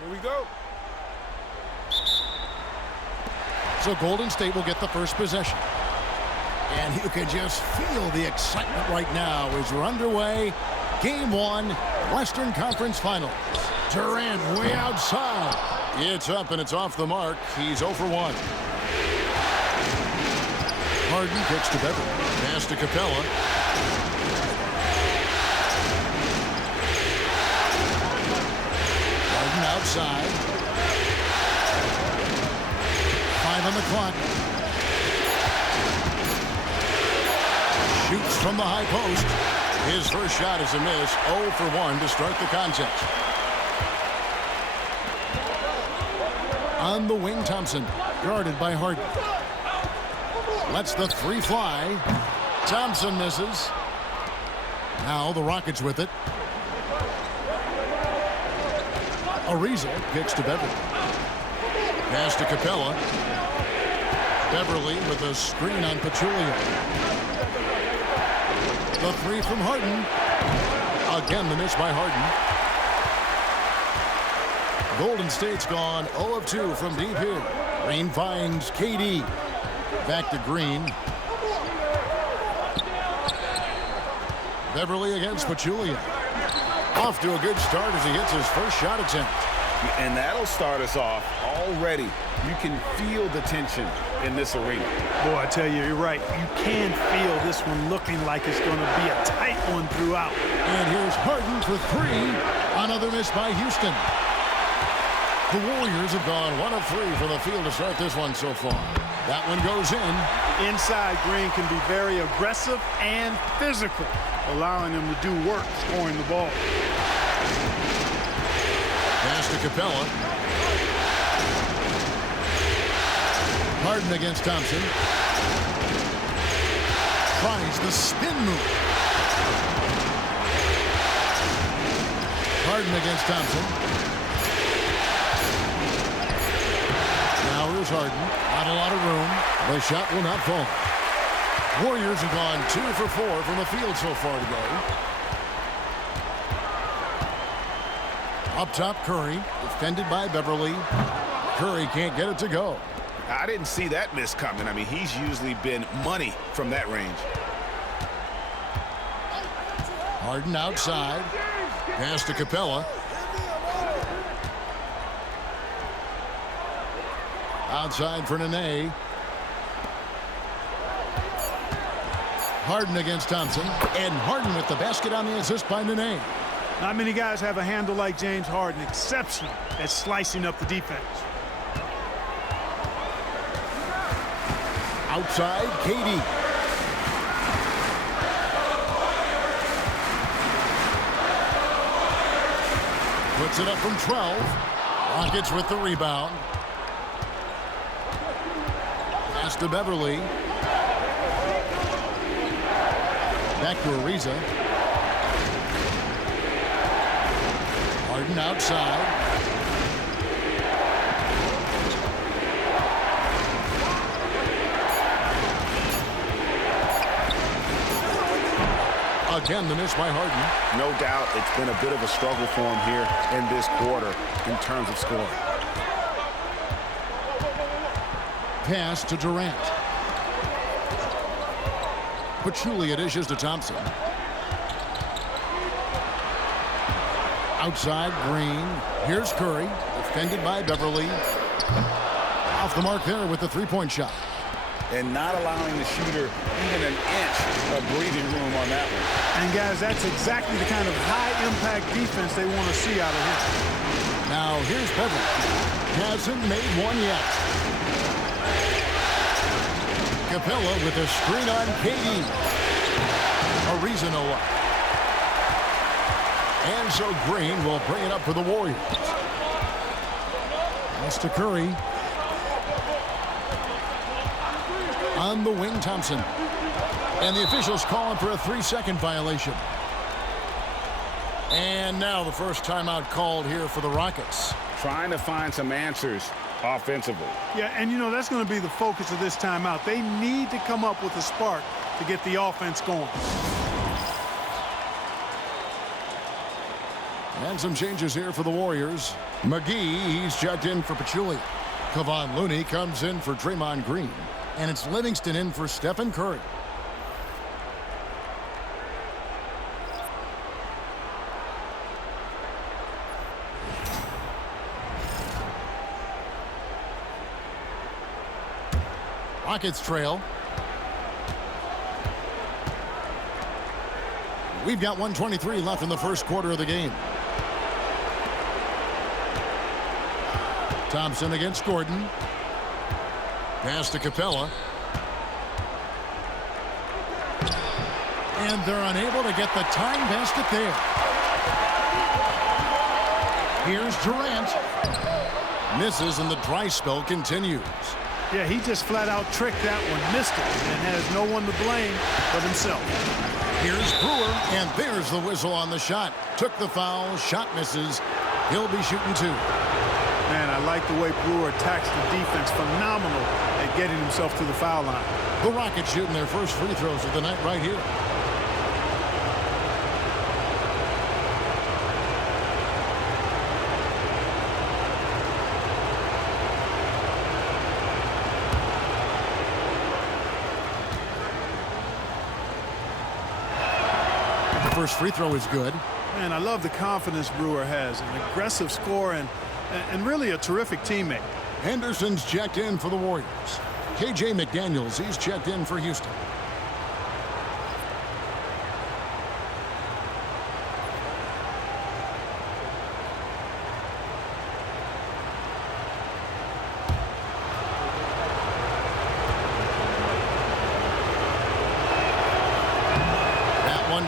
Here we go. So Golden State will get the first possession. And you can just feel the excitement right now as we're underway. Game 1, Western Conference Finals. Durant way outside. It's up and it's off the mark. He's 0 for 1. Harden kicks to Beverly. Pass to Capella. Harden outside. 5 on the clock. Shoots from the high post. His first shot is a miss. 0 for 1 to start the contest. On the wing, Thompson, guarded by Harden. Lets the three fly. Thompson misses. Now the Rockets with it. Ariza kicks to Beverly. Pass to Capella. Beverly with a screen on Pachulia. The three from Harden. Again, the miss by Harden. Golden State's gone 0 of 2 from deep here. Green finds KD. Back to Green. Beverly against Pachulia. Off to a good start as he hits his first shot attempt. And that'll start us off already. You can feel the tension in this arena. Boy, I tell you, you're right. You can feel this one looking like it's going to be a tight one throughout. And here's Harden for 3. Another miss by Houston. The Warriors have gone 1 of 3 from the field to start this one so far. That one goes in. Inside, Green can be very aggressive and physical, allowing him to do work scoring the ball. Pass to Capella. Harden against Thompson. Tries the spin move. Harden against Thompson. Now here's Harden. Not a lot of room. The shot will not fall. Warriors have gone 2 for 4 from the field so far today. Up top, Curry. Defended by Beverly. Curry can't get it to go. I didn't see that miss coming. I mean, he's usually been money from that range. Harden outside. Pass to Capella. Outside for Nene. Harden against Thompson. And Harden with the basket on the assist by Nene. Not many guys have a handle like James Harden. Exceptional at slicing up the defense. Outside, KD. Puts it up from 12. Rockets with the rebound. Pass to Beverly. Back to Ariza. Harden outside. Again, the miss by Harden. No doubt it's been a bit of a struggle for him here in this quarter in terms of scoring. Pass to Durant. Pachulia dishes to Thompson. Outside, Green. Here's Curry. Defended by Beverly. Off the mark there with the three-point shot. And not allowing the shooter even an inch of breathing room on that one. And, guys, that's exactly the kind of high-impact defense they want to see out of here. Now, here's Beverly. Hasn't made one yet. Capella with a screen on KD. Ariza no up. And so Green will bring it up for the Warriors. Pass to Curry. On the wing, Thompson. And the officials calling for a 3-second violation. And now the first timeout called here for the Rockets. Trying to find some answers offensively. Yeah, and, you know, that's going to be the focus of this timeout. They need to come up with a spark to get the offense going. And some changes here for the Warriors. McGee, he's checked in for Pachulia. Kevon Looney comes in for Draymond Green. And it's Livingston in for Stephen Curry. Rockets trail. We've got 1:23 left in the first quarter of the game. Thompson against Gordon. Pass to Capella. And they're unable to get the time basket there. Here's Durant. Misses and the dry spell continues. Yeah, he just flat out tricked that one, missed it, and has no one to blame but himself. Here's Brewer, and there's the whistle on the shot. Took the foul, shot misses. He'll be shooting two. Man, I like the way Brewer attacks the defense. Phenomenal at getting himself to the foul line. The Rockets shooting their first free throws of the night right here. First free throw is good. Man, I love the confidence Brewer has, an aggressive scorer and really a terrific teammate. Henderson's checked in for the Warriors. KJ McDaniels, he's checked in for Houston.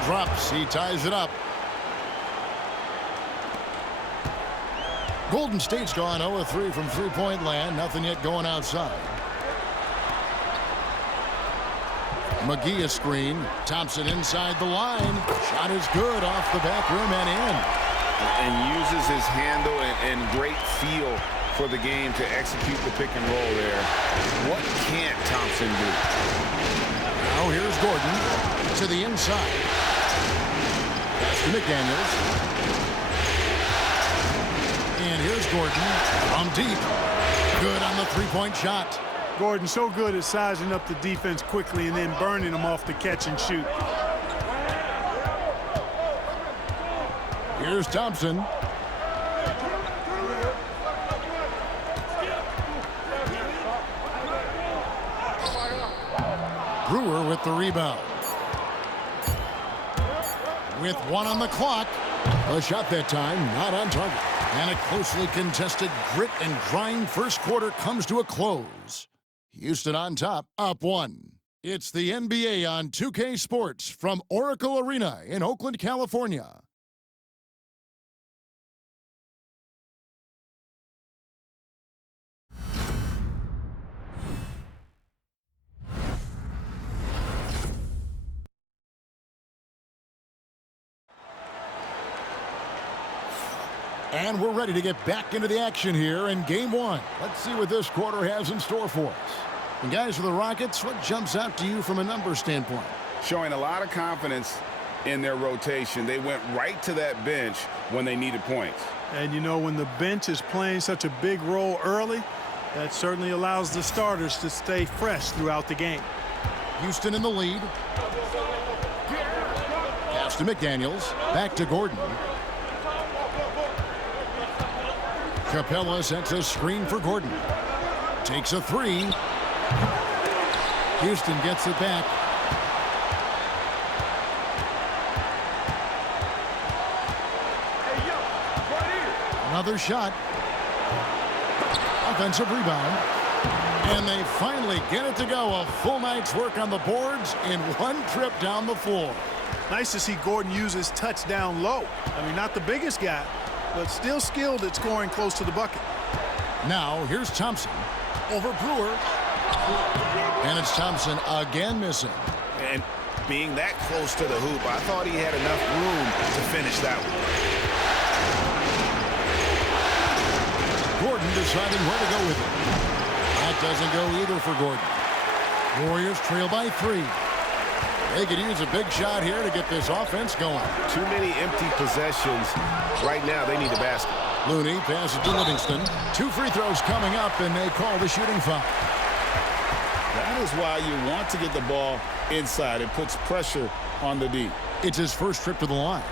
Drops. He ties it up. Golden State's gone 0-3 from three-point land. Nothing yet going outside. McGee a screen. Thompson inside the line. Shot is good off the back rim and in. And uses his handle and great feel for the game to execute the pick and roll there. What can't Thompson do? Now here's Gordon to the inside. Pass to McDaniels. And here's Gordon from deep. Good on the three-point shot. Gordon so good at sizing up the defense quickly and then burning them off the catch and shoot. Here's Thompson. Brewer with the rebound. With one on the clock. A shot that time, not on target. And a closely contested grit and grind first quarter comes to a close. Houston on top, up one. It's the NBA on 2K Sports from Oracle Arena in Oakland, California. And we're ready to get back into the action here in game one. Let's see what this quarter has in store for us. And guys, for the Rockets, what jumps out to you from a numbers standpoint? Showing a lot of confidence in their rotation. They went right to that bench when they needed points. And you know, when the bench is playing such a big role early, that certainly allows the starters to stay fresh throughout the game. Houston in the lead. Pass to McDaniels. Back to Gordon. Capella sets a screen for Gordon. Takes a three. Houston gets it back. Another shot. Offensive rebound. And they finally get it to go. A full night's work on the boards in one trip down the floor. Nice to see Gordon use his touch down low. I mean, not the biggest guy, but still skilled at scoring close to the bucket. Now, here's Thompson over Brewer. And it's Thompson again missing. And being that close to the hoop, I thought he had enough room to finish that one. Gordon deciding where to go with it. That doesn't go either for Gordon. Warriors trail by 3. They could use a big shot here to get this offense going. Too many empty possessions. Right now, they need a basket. Looney passes to Livingston. 2 free throws coming up, and they call the shooting foul. That is why you want to get the ball inside. It puts pressure on the D. It's his first trip to the line.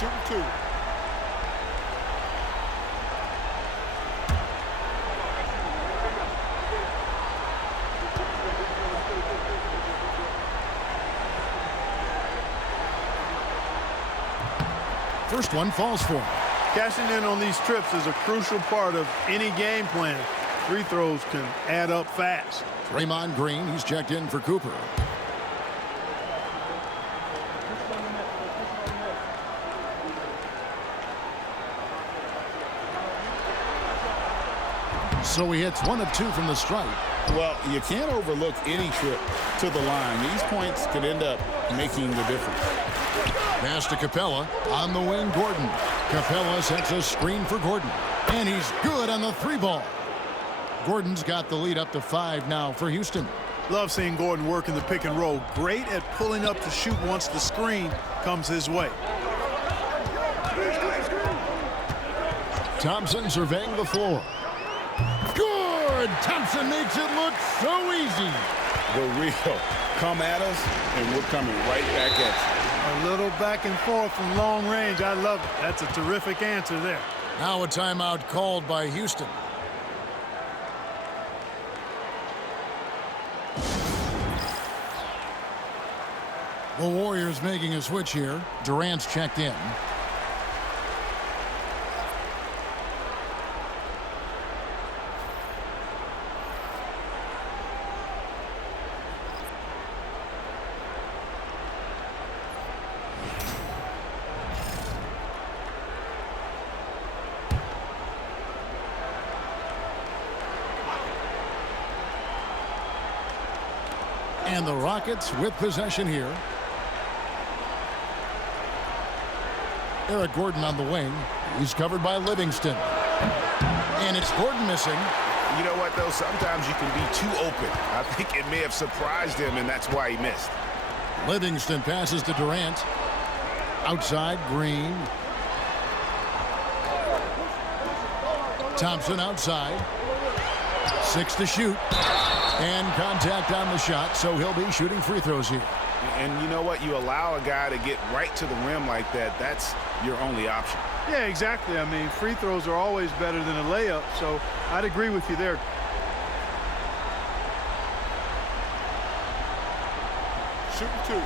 Shooting 2. First one falls for him. Cashing in on these trips is a crucial part of any game plan. Free throws can add up fast. Draymond Green, he's checked in for Cooper. So he hits 1 of 2 from the stripe. Well, you can't overlook any trip to the line. These points could end up making the difference. Pass to Capella. On the wing, Gordon. Capella sets a screen for Gordon. And he's good on the 3-ball. Gordon's got the lead up to 5 now for Houston. Love seeing Gordon work in the pick and roll. Great at pulling up to shoot once the screen comes his way. Thompson surveying the floor. Good! Thompson makes it look so easy. The real come at us, and we're coming right back at you. A little back and forth from long range. I love it. That's a terrific answer there. Now a timeout called by Houston. The Warriors making a switch here. Durant's checked in. And the Rockets with possession here. Eric Gordon on the wing. He's covered by Livingston. And it's Gordon missing. You know what, though? Sometimes you can be too open. I think it may have surprised him, and that's why he missed. Livingston passes to Durant. Outside, Green. Thompson outside. 6 to shoot. And contact on the shot, so he'll be shooting free throws here. And you know what? You allow a guy to get right to the rim like that, that's your only option. Yeah, exactly. I mean, free throws are always better than a layup, so I'd agree with you there. Shooting 2.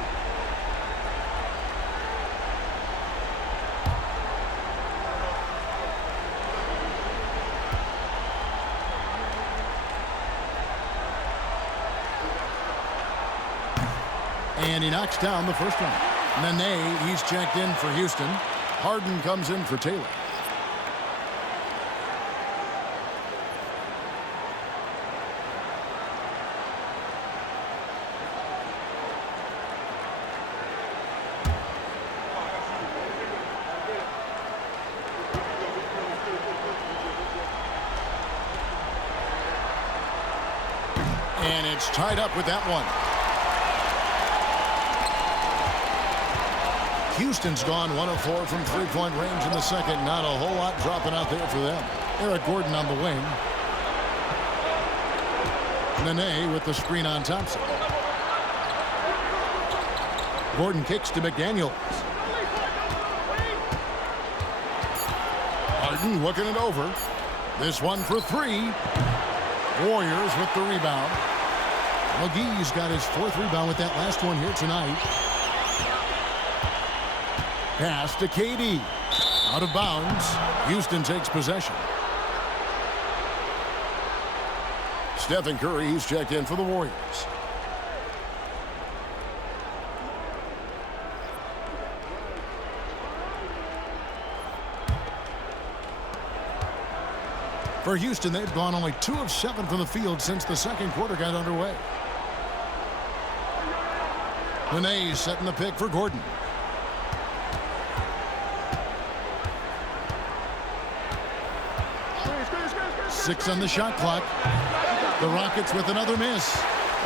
And he knocks down the first one. Nene, he's checked in for Houston. Harden comes in for Taylor. And it's tied up with that one. Houston's gone 1 of 4 from 3-point range in the second. Not a whole lot dropping out there for them. Eric Gordon on the wing. Nene with the screen on Thompson. Gordon kicks to McDaniels. Harden looking it over. This one for 3. Warriors with the rebound. McGee's got his 4th rebound with that last one here tonight. Pass to KD. Out of bounds. Houston takes possession. Stephen Curry, he's checked in for the Warriors. For Houston, they've gone only 2 of 7 from the field since the second quarter got underway. Nene setting the pick for Gordon. 6 on the shot clock. The Rockets with another miss.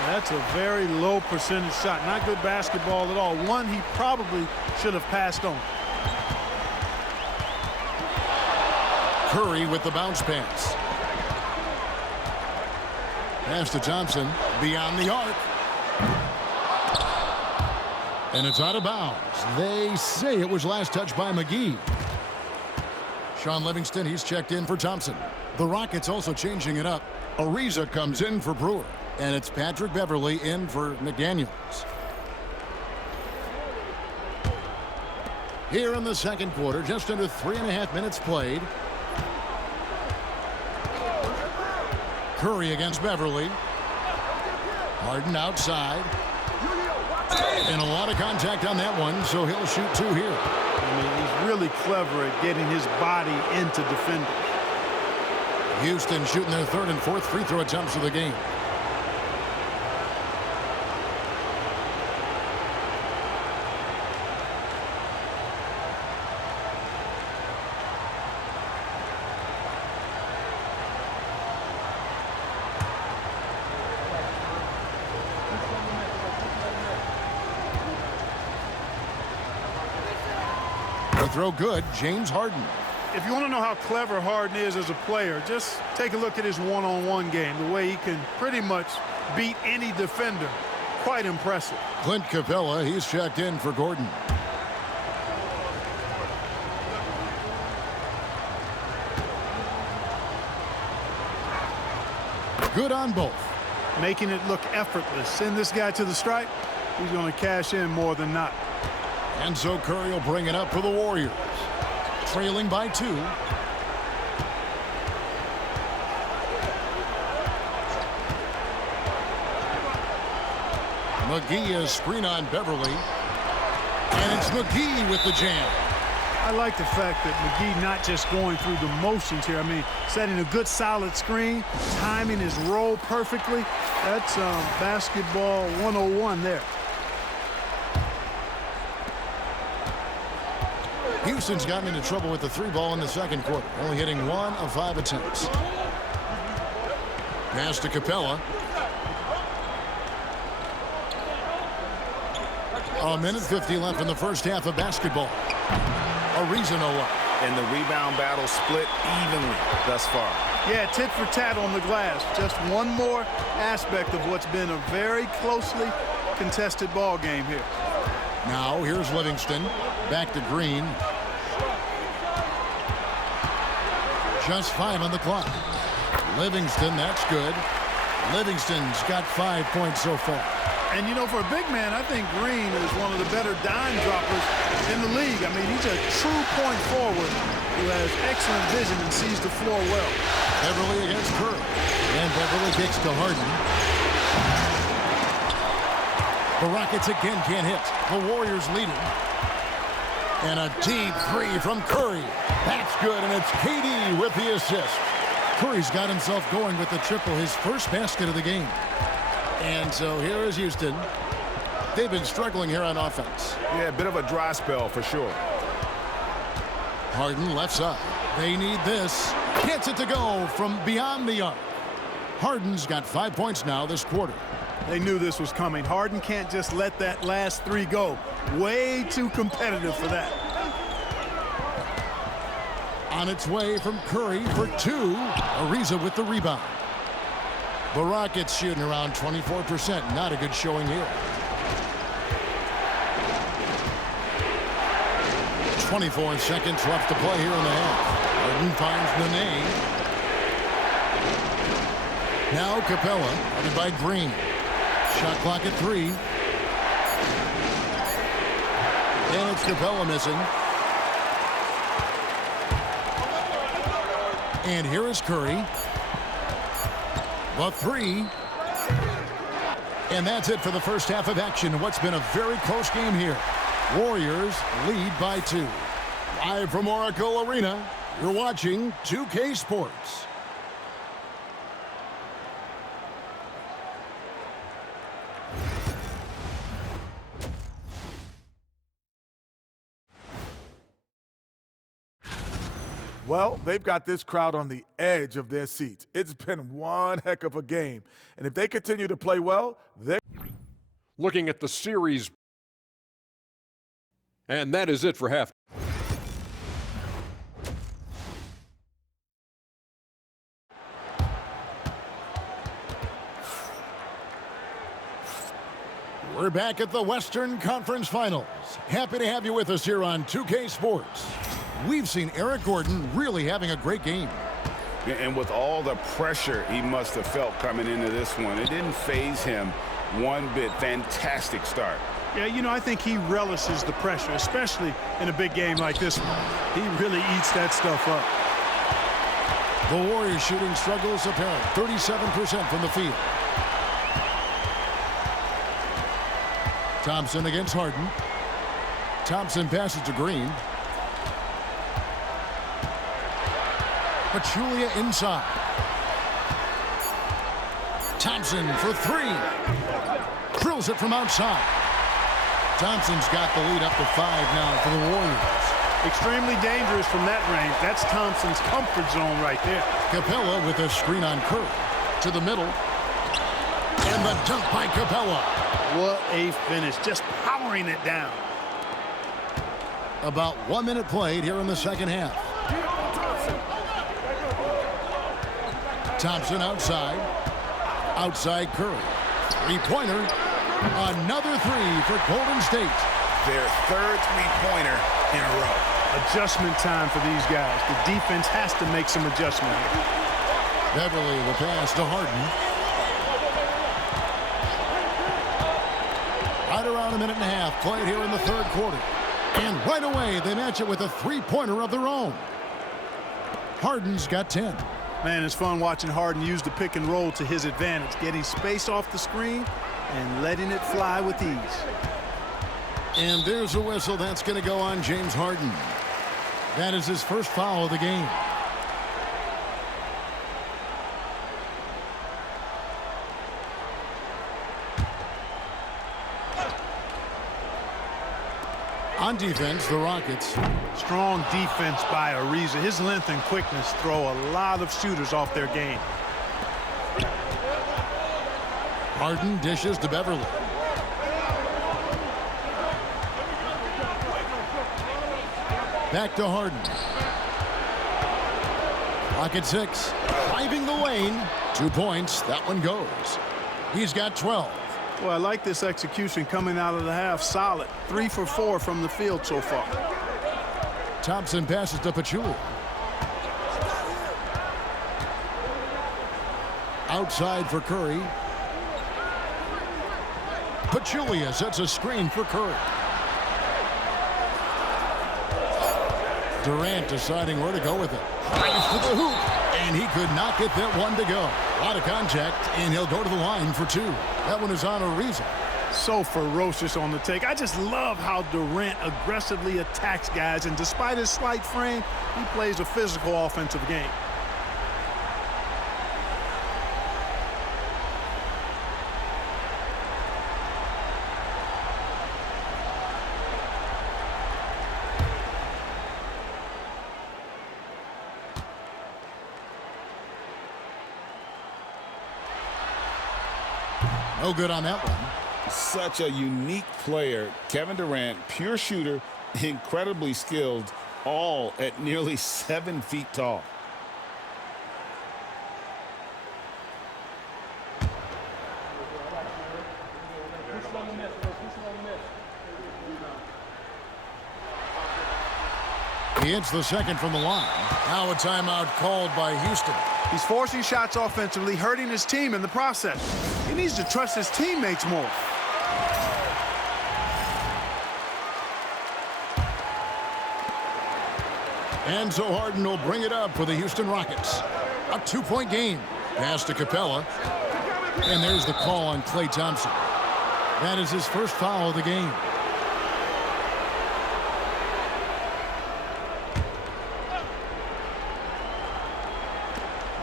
That's a very low percentage shot. Not good basketball at all. One he probably should have passed on. Curry with the bounce pass. Pass to Thompson. Beyond the arc. And it's out of bounds. They say it was last touched by McGee. Shaun Livingston, he's checked in for Thompson. The Rockets also changing it up. Ariza comes in for Brewer. And it's Patrick Beverley in for McDaniels. Here in the second quarter, just under 3.5 minutes played. Curry against Beverley. Harden outside. And a lot of contact on that one, so he'll shoot 2 here. I mean, he's really clever at getting his body into defenders. Houston shooting their 3rd and 4th free throw attempts of the game. The throw good, James Harden. If you want to know how clever Harden is as a player, just take a look at his one-on-one game. The way he can pretty much beat any defender. Quite impressive. Clint Capella, he's checked in for Gordon. Good on both. Making it look effortless. Send this guy to the stripe. He's going to cash in more than not. And so Curry will bring it up for the Warriors. Trailing by 2. McGee is screen on Beverley. And it's McGee with the jam. I like the fact that McGee not just going through the motions here. I mean, setting a good solid screen, timing his roll perfectly. That's basketball 101 there. Houston's gotten into trouble with the 3 ball in the second quarter, only hitting 1 of 5 attempts. Pass to Capella. A minute 50 left in the first half of basketball. Ariza no look. And the rebound battle split evenly thus far. Yeah, tit for tat on the glass. Just one more aspect of what's been a very closely contested ball game here. Now here's Livingston. Back to Green. Just 5 on the clock. Livingston, that's good. Livingston's got 5 points so far. And, you know, for a big man, I think Green is one of the better dime droppers in the league. I mean, he's a true point forward who has excellent vision and sees the floor well. Beverley against Curry. And Beverley kicks to Harden. The Rockets again can't hit. The Warriors leading. And a deep 3 from Curry. That's good, and it's KD with the assist. Curry's got himself going with the triple, his first basket of the game. And so here is Houston. They've been struggling here on offense. Yeah, a bit of a dry spell for sure. Harden left side. They need this. Gets it to go from beyond the arc. Harden's got 5 points now this quarter. They knew this was coming. Harden can't just let that last 3 go. Way too competitive for that. On its way from Curry for 2. Ariza with the rebound. The Rockets shooting around 24%. Not a good showing here. 24 seconds left to play here in the half. Harden finds Nene. Now Capella, headed by Green. Shot clock at 3. And it's Capella missing. And here is Curry. The 3. And that's it for the first half of action. What's been a very close game here. Warriors lead by 2. Live from Oracle Arena, you're watching 2K Sports. Well, they've got this crowd on the edge of their seats. It's been one heck of a game. And if they continue to play well, they're looking at the series. And that is it for half. We're back at the Western Conference Finals. Happy to have you with us here on 2K Sports. We've seen Eric Gordon really having a great game. And with all the pressure he must have felt coming into this one, it didn't faze him one bit. Fantastic start. Yeah, you know, I think he relishes the pressure, especially in a big game like this one. He really eats that stuff up. The Warriors shooting struggles apparent. 37% from the field. Thompson against Harden. Thompson passes to Green. Pachulia inside. Thompson for three. Drills it from outside. Thompson's got the lead up to 5 now for the Warriors. Extremely dangerous from that range. That's Thompson's comfort zone right there. Capella with a screen on Curry. To the middle. And the dunk by Capella. What a finish. Just powering it down. About 1 minute played here in the second half. Thompson outside. Outside Curry. Three-pointer. Another three for Golden State. Their third three-pointer in a row. Adjustment time for these guys. The defense has to make some adjustment here. Beverly will pass to Harden. Right around a minute and a half played here in the third quarter. And right away, they match it with a three-pointer of their own. Harden's got 10. Man, it's fun watching Harden use the pick and roll to his advantage, getting space off the screen and letting it fly with ease. And there's a whistle that's going to go on James Harden. That is his first foul of the game. On defense, the Rockets. Strong defense by Ariza. His length and quickness throw a lot of shooters off their game. Harden dishes to Beverly. Back to Harden. Rocket 6. Driving the lane. 2 points. That one goes. He's got 12. Well, I like this execution coming out of the half. Solid. 3 for 4 from the field so far. Thompson passes to Pachulia. Outside for Curry. Pachulia sets a screen for Curry. Durant deciding where to go with it. Right to the hoop. And he could not get that one to go. A lot of contact, and he'll go to the line for 2. That one is on Ariza. So ferocious on the take. I just love how Durant aggressively attacks guys, and despite his slight frame, he plays a physical offensive game. No good on that one. Such a unique player. Kevin Durant, pure shooter, incredibly skilled, all at nearly 7 feet tall. He hits the second from the line. Now a timeout called by Houston. He's forcing shots offensively, hurting his team in the process. He needs to trust his teammates more. And so Harden will bring it up for the Houston Rockets. A 2-point game. Pass to Capella. And there's the call on Klay Thompson. That is his first foul of the game.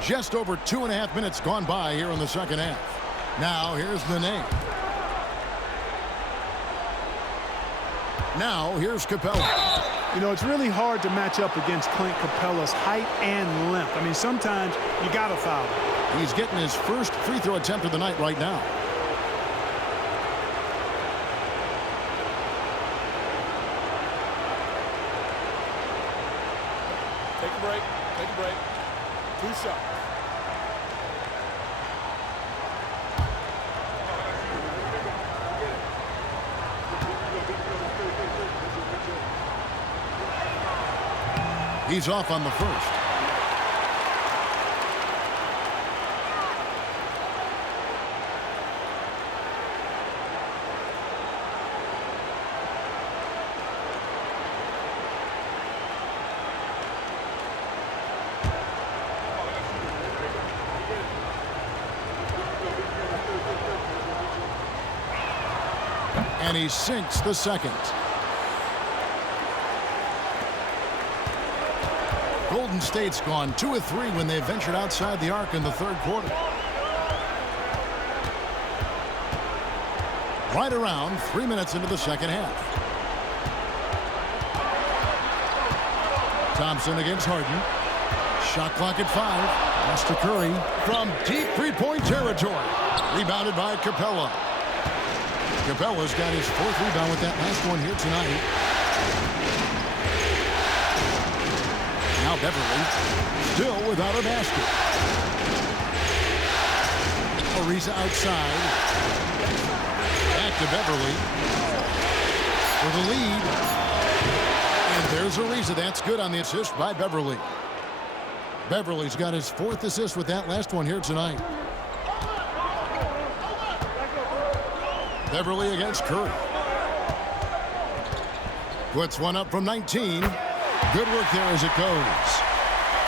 Just over 2.5 minutes gone by here in the second half. Now here's Nene. Now here's Capella. You know, it's really hard to match up against Clint Capella's height and length. I mean, sometimes you got to foul him. He's getting his first free throw attempt of the night right now. Take a break. Take a break. 2 shots. He's off on the first. And he sinks the second. Golden State's gone 2 of 3 when they ventured outside the arc in the third quarter. Right around 3 minutes into the second half. Thompson against Harden. Shot clock at 5. Pass to Curry from deep three-point territory. Rebounded by Capella. Capella's got his 4th rebound with that last one here tonight. Now Beverly still without a basket. Ariza outside. Back to Beverly for the lead. And there's Ariza. That's good on the assist by Beverly. Beverly's got his 4th assist with that last one here tonight. Beverly against Curry. Puts one up from 19. Good work there as it goes.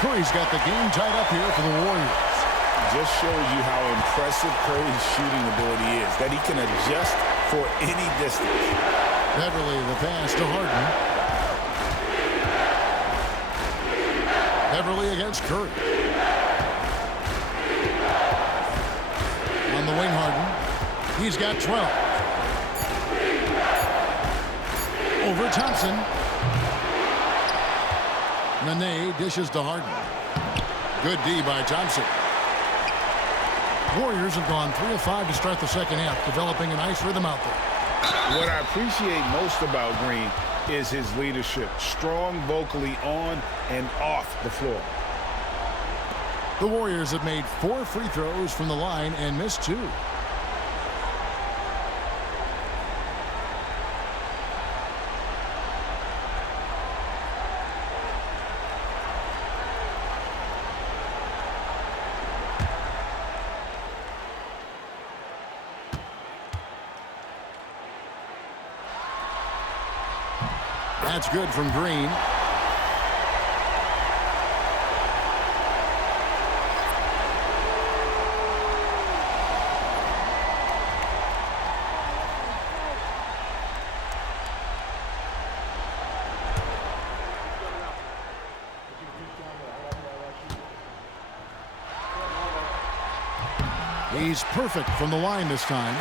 Curry's got the game tied up here for the Warriors. Just shows you how impressive Curry's shooting ability is, that he can adjust for any distance. Beverly, the pass to Harden. Beverly against Curry. On the wing, Harden. He's got 12. Over Thompson. Nene dishes to Harden. Good D by Thompson. Warriors have gone 3 of 5 to start the second half, developing a nice rhythm out there. What I appreciate most about Green is his leadership. Strong vocally on and off the floor. The Warriors have made 4 free throws from the line and missed 2. That's good from Green. He's perfect from the line this time.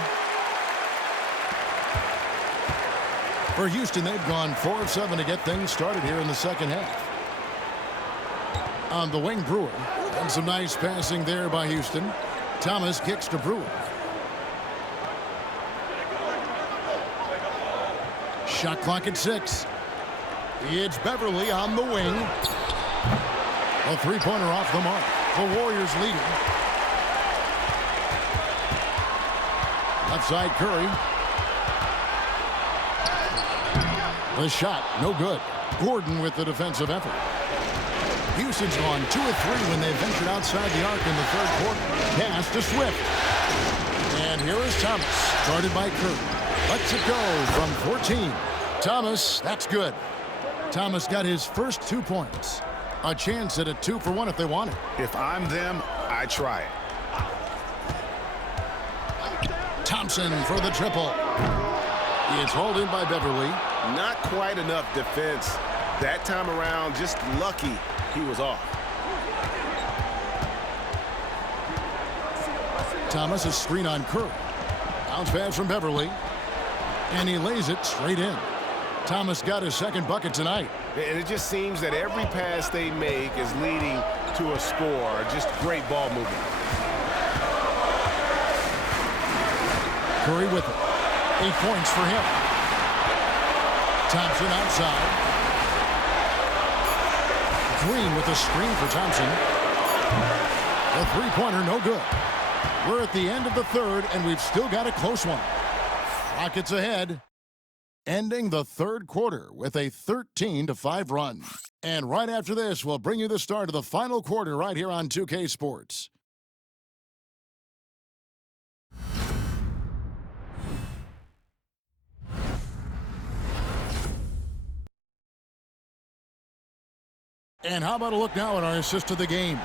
For Houston, they've gone 4 of 7 to get things started here in the second half. On the wing, Brewer. And some nice passing there by Houston. Thomas kicks to Brewer. Shot clock at 6. It's Beverly on the wing. A three-pointer off the mark. The Warriors leading. Left side, Curry. The shot, no good. Gordon with the defensive effort. Houston's gone 2 of 3 when they ventured outside the arc in the third quarter. Pass to Swift. And here is Thomas, guarded by Curry. Lets it go from 14. Thomas, that's good. Thomas got his first 2 points. A chance at a 2-for-1 if they want it. If I'm them, I try it. Thompson for the triple. It's hauled in by Beverly. Not quite enough defense. That time around, just lucky he was off. Thomas a screen on Curry. Bounce pass from Beverly. And he lays it straight in. Thomas got his second bucket tonight. And it just seems that every pass they make is leading to a score. Just great ball movement. Curry with it. 8 points for him. Thompson outside. Green with a screen for Thompson. The three-pointer no good. We're at the end of the third, and we've still got a close one. Rockets ahead. Ending the third quarter with a 13-5 run. And right after this, we'll bring you the start of the final quarter right here on 2K Sports. And how about a look now at our assist of the game?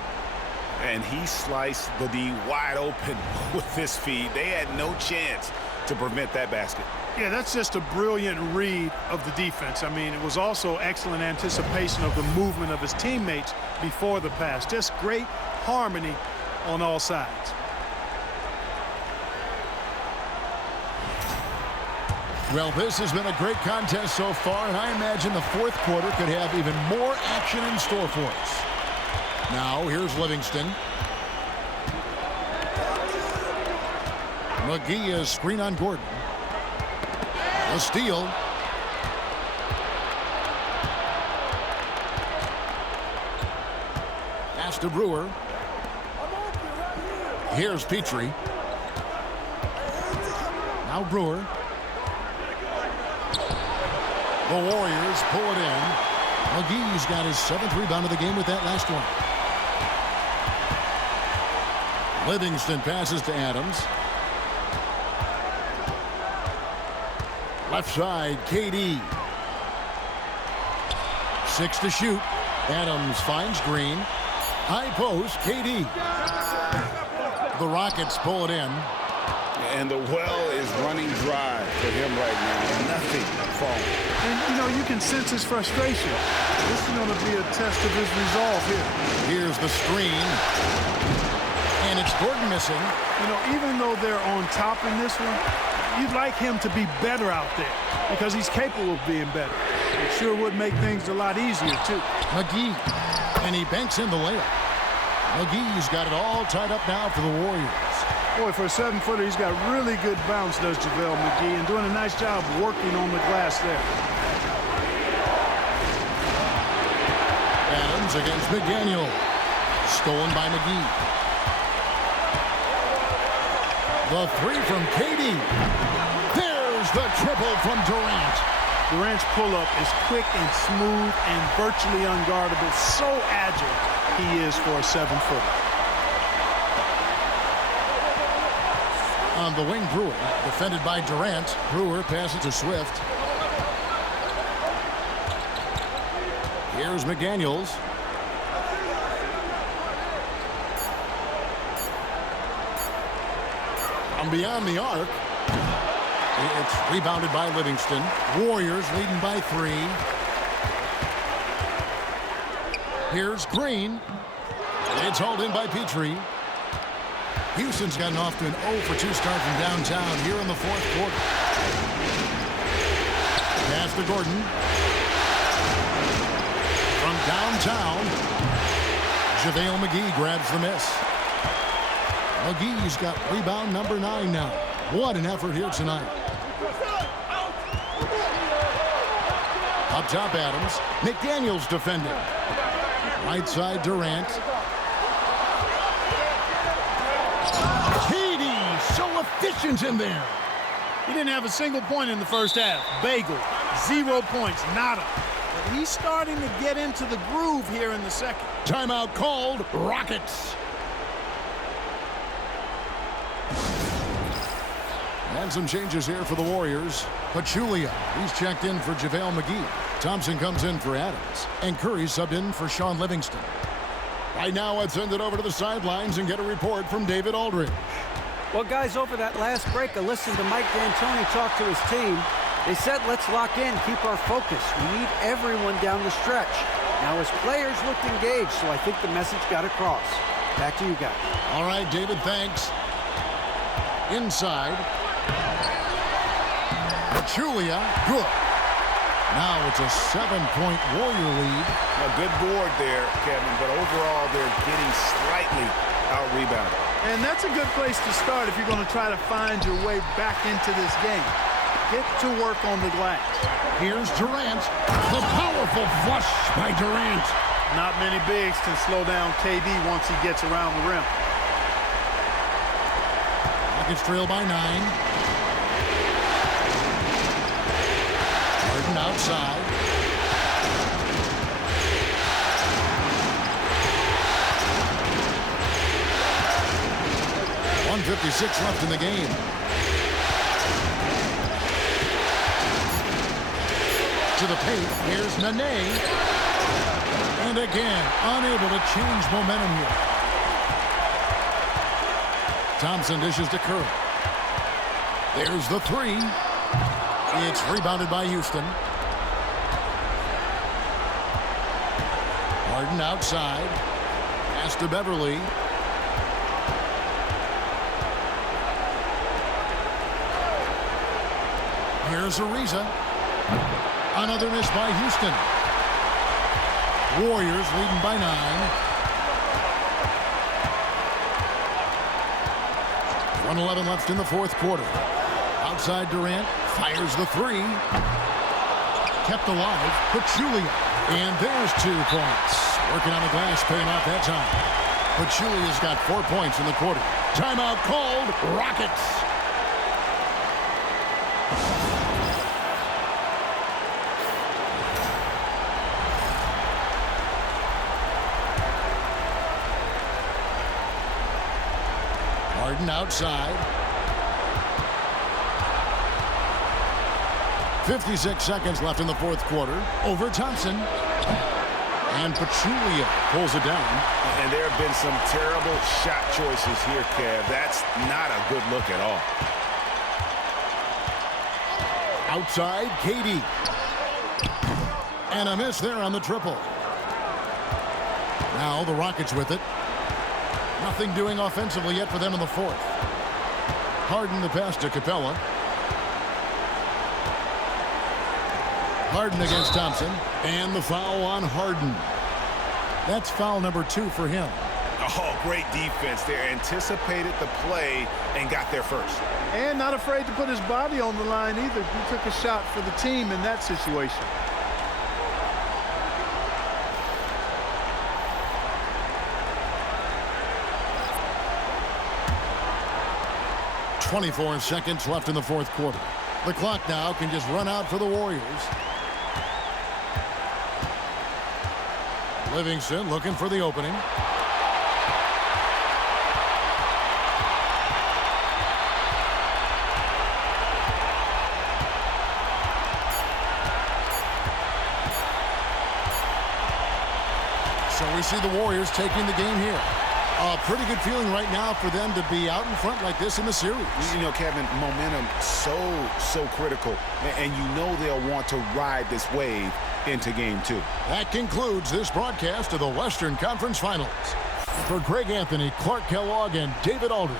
And he sliced the D wide open with his feet. They had no chance to prevent that basket. Yeah, that's just a brilliant read of the defense. I mean, it was also excellent anticipation of the movement of his teammates before the pass. Just great harmony on all sides. Well, this has been a great contest so far, and I imagine the fourth quarter could have even more action in store for us. Now, here's Livingston. McGee is screen on Gordon. A steal. Pass to Brewer. Here's Petrie. Now Brewer. The Warriors pull it in. McGee's got his 7th rebound of the game with that last one. Livingston passes to Adams. Left side, KD. 6 to shoot. Adams finds Green. High post, KD. The Rockets pull it in. And the well is running dry for him right now. Nothing falling. And, you know, you can sense his frustration. This is going to be a test of his resolve here. Here's the screen. And it's Gordon missing. You know, even though they're on top in this one, you'd like him to be better out there because he's capable of being better. It sure would make things a lot easier, too. McGee. And he banks in the layup. McGee's got it all tied up now for the Warriors. Boy, for a 7-footer, he's got really good bounce, does JaVale McGee, and doing a nice job working on the glass there. Adams against McDaniel. Stolen by McGee. The three from KD. There's the triple from Durant. Durant's pull-up is quick and smooth and virtually unguardable. So agile he is for a 7-footer. On the wing, Brewer, defended by Durant. Brewer passes to Swift. Here's McDaniels. From beyond the arc. It's rebounded by Livingston. Warriors leading by 3. Here's Green. It's hauled in by Petrie. Houston's gotten off to an 0-for-2 start from downtown here in the fourth quarter. Pass to Gordon. From downtown, JaVale McGee grabs the miss. McGee's got rebound number 9 now. What an effort here tonight. Up top, Adams. McDaniels defending. Right side, Durant. So efficient in there. He didn't have a single point in the first half. Bagel, 0 points, nada. But he's starting to get into the groove here in the second. Timeout called. Rockets. And some changes here for the Warriors. Pachulia, he's checked in for JaVale McGee. Thompson comes in for Adams. And Curry subbed in for Sean Livingston. Right now, let's send it over to the sidelines and get a report from David Aldridge. Well, guys, over that last break, I listened to Mike D'Antoni talk to his team. They said, let's lock in, keep our focus. We need everyone down the stretch. Now, his players looked engaged, so I think the message got across. Back to you guys. All right, David, thanks. Inside. Pachulia, good. Now it's a 7-point Warrior lead. A good board there, Kevin, but overall they're getting slightly out-rebounded. And that's a good place to start if you're going to try to find your way back into this game. Get to work on the glass. Here's Durant. The powerful flush by Durant. Not many bigs can slow down KD once he gets around the rim. Rockets trail by 9. Harden outside. .156 left in the game. To the paint. Here's Nene. And again, unable to change momentum here. Thompson dishes to Curry. There's the 3. It's rebounded by Houston. Harden outside. Pass to Beverly. Here's Ariza. Another miss by Houston. Warriors leading by 9. 1:11 left in the fourth quarter. Outside Durant fires the 3. Kept alive. Pachulia. And there's 2 points. Working on the glass, paying off that time. Pachulia's got 4 points in the quarter. Timeout called. Rockets. Harden outside. 56 seconds left in the fourth quarter. Over Thompson. And Pachulia pulls it down. And there have been some terrible shot choices here, Kev. That's not a good look at all. Outside, KD. And a miss there on the triple. Now the Rockets with it. Nothing doing offensively yet for them in the fourth. Harden the pass to Capella. Harden against Thompson. And the foul on Harden. That's foul number 2 for him. Oh, great defense there. Anticipated the play and got there first. And not afraid to put his body on the line either. He took a shot for the team in that situation. .24 seconds left in the fourth quarter. The clock now can just run out for the Warriors. Livingston looking for the opening. So we see the Warriors taking the game here. A pretty good feeling right now for them to be out in front like this in the series. You know, Kevin, momentum so critical. And you know they'll want to ride this wave into game 2. That concludes this broadcast of the Western Conference Finals. For Greg Anthony, Clark Kellogg, and David Aldridge,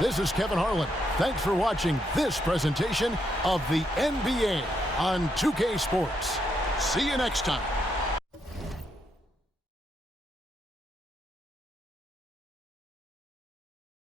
this is Kevin Harlan. Thanks for watching this presentation of the NBA on 2K Sports. See you next time.